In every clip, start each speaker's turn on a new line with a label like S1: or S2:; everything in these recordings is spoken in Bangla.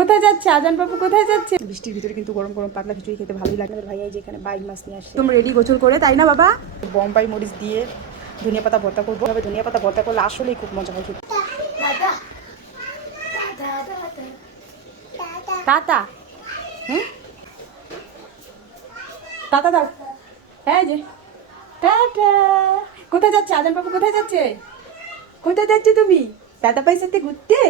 S1: কোথায় যাচ্ছে? আজান বাবু কোথায় যাচ্ছে? বৃষ্টির ভিতরে কিন্তু গরম গরম পাতলা খিচুড়ি খেতে ভালোই লাগে। আমার ভাইয়া এই যে এখানে বাইক মাছ নিয়ে আসে। তোমরা রেডি গোছল করে তাই না বাবা? বোম্বাই মরিচ দিয়ে ধনিয়া পাতা ভর্তা করব। তবে ধনিয়া পাতা ভর্তা করলে আসলেই খুব মজা হয় খেতে। টাটা হ্যাঁ টাটা দাও হ্যাঁ যে। টাটা কোথায় যাচ্ছে? আজান বাবু কোথায় যাচ্ছে? কোথায় যাচ্ছে তুমি? দাদা ভাইয়ের সাথে ঘুরতে?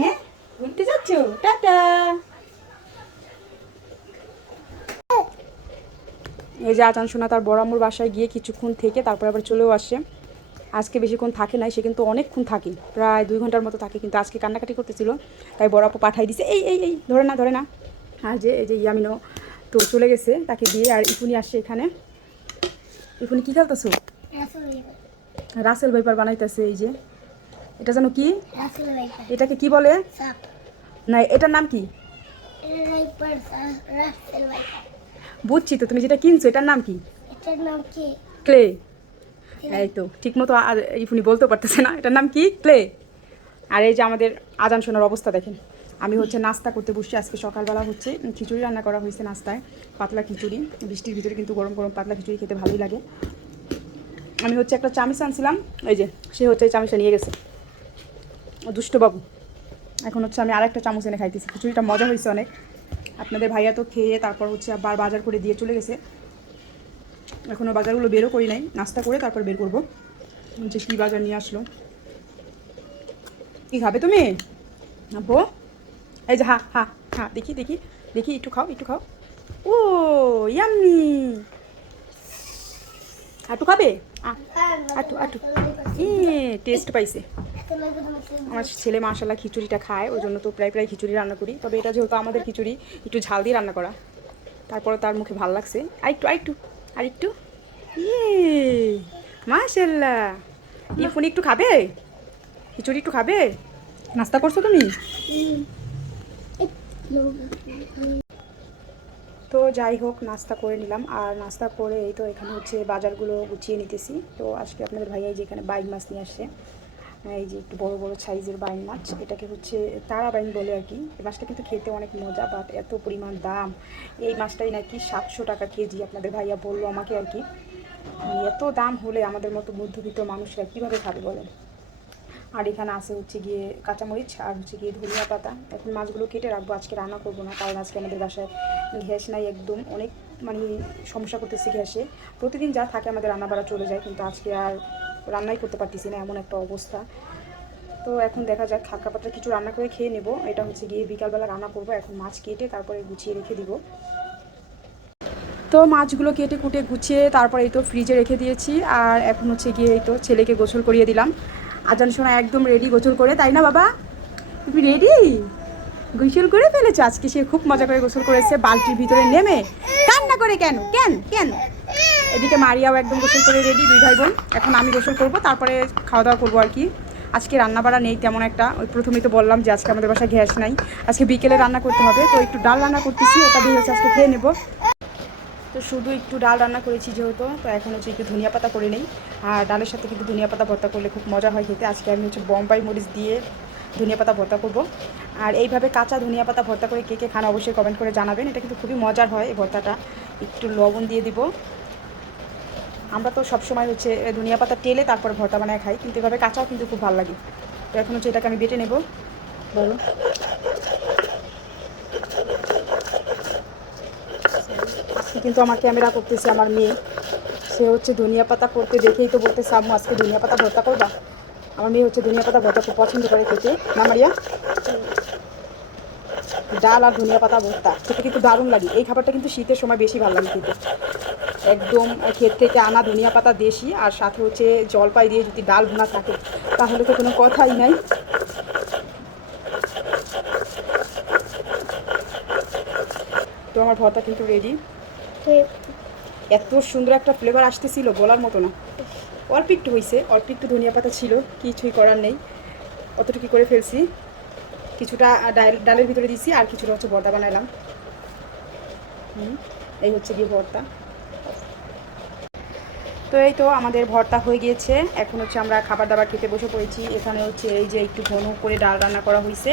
S1: হ্যাঁ? ঘুরতে যাচ্ছ টাটা এই যে আচান সোনা তার বড় আম্মুর বাসায় গিয়ে কিছুক্ষণ থেকে তারপর আবার চলেও আসে। আজকে বেশিক্ষণ থাকে নাই সে কিন্তু অনেকক্ষণ থাকে। প্রায় দুই ঘণ্টার মতো থাকে কিন্তু আজকে কান্নাকাটি করতেছিল। তাই বড় আপু পাঠাই দিছে এই এই এই ধরে না ধরে না। আর যে এই যে ইয়ামিনো তো চলে গেছে তাকে দিয়ে আর ইফুনি আসছে এখানে। ইফুনি কী খেলতেছো? রাসেল ভাইপার বানাইতেছে এই যে। এটা যেন কি? এটাকে কি বলে? না এটার নাম কি? বুঝছি তো তুমি যেটা কিনছো এটার নাম কি? ক্লে। এই তো ঠিক মতো ইফুনি বলতে পারতেছে না। এটার নাম কি? ক্লে। আর এই যে আমাদের আজান শোনার অবস্থা দেখেন। আমি হচ্ছে নাস্তা করতে বসছি আজকে সকালবেলা হচ্ছে খিচুড়ি রান্না করা হয়েছে নাস্তায় পাতলা খিচুড়ি। বৃষ্টির ভিতরে কিন্তু গরম গরম পাতলা খিচুড়ি খেতে ভালোই লাগে। আমি হচ্ছে একটা চামিচ আনছিলাম এই যে সে হচ্ছে চামিচটা নিয়ে গেছে। দুষ্টবাবু এখন হচ্ছে আমি আরেকটা চামচ এনে খাইতেছি। খিচুড়িটা মজা হয়েছে অনেক। আপনাদের ভাইয়া তো খেয়ে তারপর হচ্ছে আবার বাজার করে দিয়ে চলে গেছে। এখনও বাজারগুলো বেরও করি নাই। নাস্তা করে তারপর বের করব। যে কী বাজার নিয়ে আসলো। কি খাবে তুমি? আব্বু? এই যে হা হা হা, দেখি দেখি দেখি, একটু খাও একটু খাও। ও, ইয়াম্মি। আটু খাবে? আটু আটু। ই টেস্ট পাইছে। আমার ছেলে মাশাল্লাহ খিচুড়িটা খায়, ওই জন্য তো প্রায় প্রায় খিচুড়ি রান্না করি। তবে এটা যেহেতু আমাদের খিচুড়ি, একটু ঝাল দিয়ে রান্না করা। তারপরে তার মুখে ভালো লাগছে। আরেকটু আরেকটু আরেকটু। ইয়ে মাশাল্লাহ ইফুন একটু খাবে? খিচুড়ি একটু খাবে? নাস্তা করছ তুমি? তো যাই হোক, নাস্তা করে নিলাম। আর নাস্তা করে এই তো এখানে হচ্ছে বাজারগুলো গুছিয়ে নিতেছি। তো আজকে আপনাদের ভাইয়া এই যে বাইক মাছ নিয়ে আসছে। এই যে একটু বড় বড় সাইজের বাইন মাছ, এটাকে হচ্ছে তারা বাইন বলে আর কি। এই মাছটা কিন্তু খেতে অনেক মজা বাট এত পরিমাণ দাম। এই মাছটাই নাকি সাতশো টাকা কেজি আপনাদের ভাইয়া বলল আমাকে আর কি। মানে এত দাম হলে আমাদের মতো মধ্যবিত্ত মানুষরা কীভাবে খাবে বলেন? আর এখানে আছে হচ্ছে গিয়ে কাঁচামরিচ আর হচ্ছে গিয়ে ধনিয়া পাতা। এখন মাছগুলো কেটে রাখব, আজকে রান্না করব না, কারণ আজকে আমাদের বাসায় গ্যাস নাই একদম। অনেক মানে সমস্যা করতেছে গ্যাসে। প্রতিদিন যা থাকে আমাদের রান্না বাড়া চলে যায়, কিন্তু আজকে আর রান্নাই করতে পারতেছি না, এমন একটা অবস্থা। তো এখন দেখা যাক, হালকা পাতলা কিছু রান্না করে খেয়ে নেব। এটা হচ্ছে গিয়ে বিকালবেলা রান্না করব, এখন মাছ কেটে তারপরে গুছিয়ে রেখে দিব। তো মাছগুলো কেটে কুটে গুছিয়ে তারপরে এই তো ফ্রিজে রেখে দিয়েছি, আর এখন হচ্ছে গিয়ে এই তো ছেলেকে গোসল করিয়ে দিলাম। আজান সোনা একদম রেডি গোসল করে, তাই না বাবা? তুমি রেডি গোসল করে ফেলেছো? আজকে সে খুব মজা করে গোসল করেছে, বালতির ভিতরে নেমে। কান্না করে কেন? কেন? কেন? এদিকে মারিয়াও একদম গোসল করে রেডি দুই ভাই বোন। এখন আমি গোসল করব, তারপরে খাওয়া দাওয়া করব আর কি। আজকে রান্না বাড়া নেই তেমন একটা। ওই প্রথমেই তো বললাম যে আজকে আমাদের বাসায় গ্যাস নাই। আজকে বিকেলে রান্না করতে হবে। তো একটু ডাল রান্না করতেছি, ওটা দিয়ে হচ্ছে আজকে খেয়ে নেব। তো শুধু একটু ডাল রান্না করেছি যেহেতু, তো এখন হচ্ছে একটু ধনিয়া পাতা করে নেই। আর ডালের সাথে কিন্তু ধনিয়া পাতা ভর্তা করলে খুব মজা হয় খেতে। আজকে আমি হচ্ছে বম্বাই মরিচ দিয়ে ধনিয়া পাতা ভর্তা করব। আর এইভাবে কাঁচা ধনিয়া পাতা ভর্তা করে কে কে খান অবশ্যই কমেন্ট করে জানাবেন। এটা কিন্তু খুবই মজার হয় এই ভর্তাটা। একটু লবণ দিয়ে দিব। আমরা তো সবসময় হচ্ছে ধনিয়া পাতা টেলে তারপর ভর্তা বানায় খাই, কিন্তু এভাবে কাঁচাও কিন্তু খুব ভালো লাগে। তো এখন হচ্ছে এটাকে আমি বেটে নেব। বলুন। কিন্তু আমার ক্যামেরা করতেছে আমার মেয়ে। সে হচ্ছে ধনিয়া পাতা করতে দেখেই তো বলতেছে, আম্মু, আজকে ধনিয়া পাতা ভর্তা করবা? আমার মেয়ে হচ্ছে ধনিয়া পাতা ভর্তা খুব পছন্দ করে খেতে। না, মারিয়া? ডাল আর ধনিয়া পাতা ভর্তা। সেটা কিন্তু দারুণ লাগে। এই খাবারটা কিন্তু শীতের সময় বেশি ভালো লাগে খেতে। একদম ক্ষেত থেকে আনা ধনিয়া পাতা দেশি আর সাথে হচ্ছে জলপাই দিয়ে যদি ডাল ভুনা থাকে, তাহলে তো কোনো কথাই নাই। তো আমার ভর্তা কিন্তু রেডি এত সুন্দর একটা ফ্লেভার আসতেছিল বলার মতো না। অল্প একটু হয়েছে অল্প একটু ধনিয়া পাতা ছিল, কিছুই করার নেই। অতটুকু করে ফেলছি। কিছুটা ডাল ডালের ভিতরে দিছি, আর কিছুটা হচ্ছে ভর্তা বানাইলাম। এই হচ্ছে গিয়ে ভর্তা। তো এই তো আমাদের ভর্তা হয়ে গিয়েছে। এখন হচ্ছে আমরা খাবার দাবার খেতে বসে পড়েছি। এখানে হচ্ছে এই যে একটু ঘন করে ডাল রান্না করা হয়েছে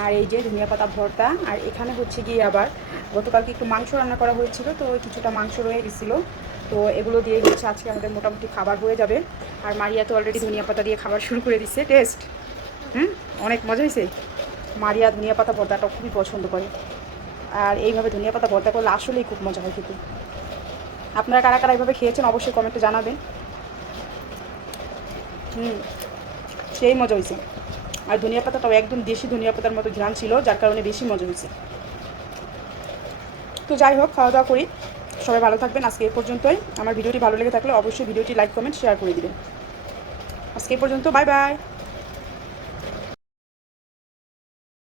S1: আর এই যে ধনিয়া পাতা ভর্তা। আর এখানে হচ্ছে গিয়ে আবার গতকালকে একটু মাংস রান্না করা হয়েছিল, তো কিছুটা মাংস রয়ে গেছিল। তো এগুলো দিয়ে হচ্ছে আজকে আমাদের মোটামুটি খাবার হয়ে যাবে। আর মারিয়া তো অলরেডি ধনিয়া পাতা দিয়ে খাবার শুরু করে দিচ্ছে টেস্ট হুম, অনেক মজা হয়েছে মারিয়া ধনিয়া পাতা ভর্তাটা খুবই পছন্দ করে। আর এইভাবে ধনিয়া পাতা ভর্তা করলে আসলেই খুব মজা হয় খেতে। আপনারা কারা কারা এইভাবে খেয়েছেন অবশ্যই কমেন্টে জানাবেন। হুম, সেই মজা হয়েছে আর ধনিয়া পাতাটাও একদম দেশি ধনিয়া পাতার মতো ঘ্রাণ ছিল, যার কারণে বেশি মজা হয়েছে তো যাই হোক, খাওয়া দাওয়া করি। সবাই ভালো থাকবেন। আজকে এ পর্যন্তই। আমার ভিডিওটি ভালো লেগে থাকলে অবশ্যই ভিডিওটি লাইক, কমেন্ট শেয়ার করে দেবেন। আজকে এই পর্যন্ত। Bye bye.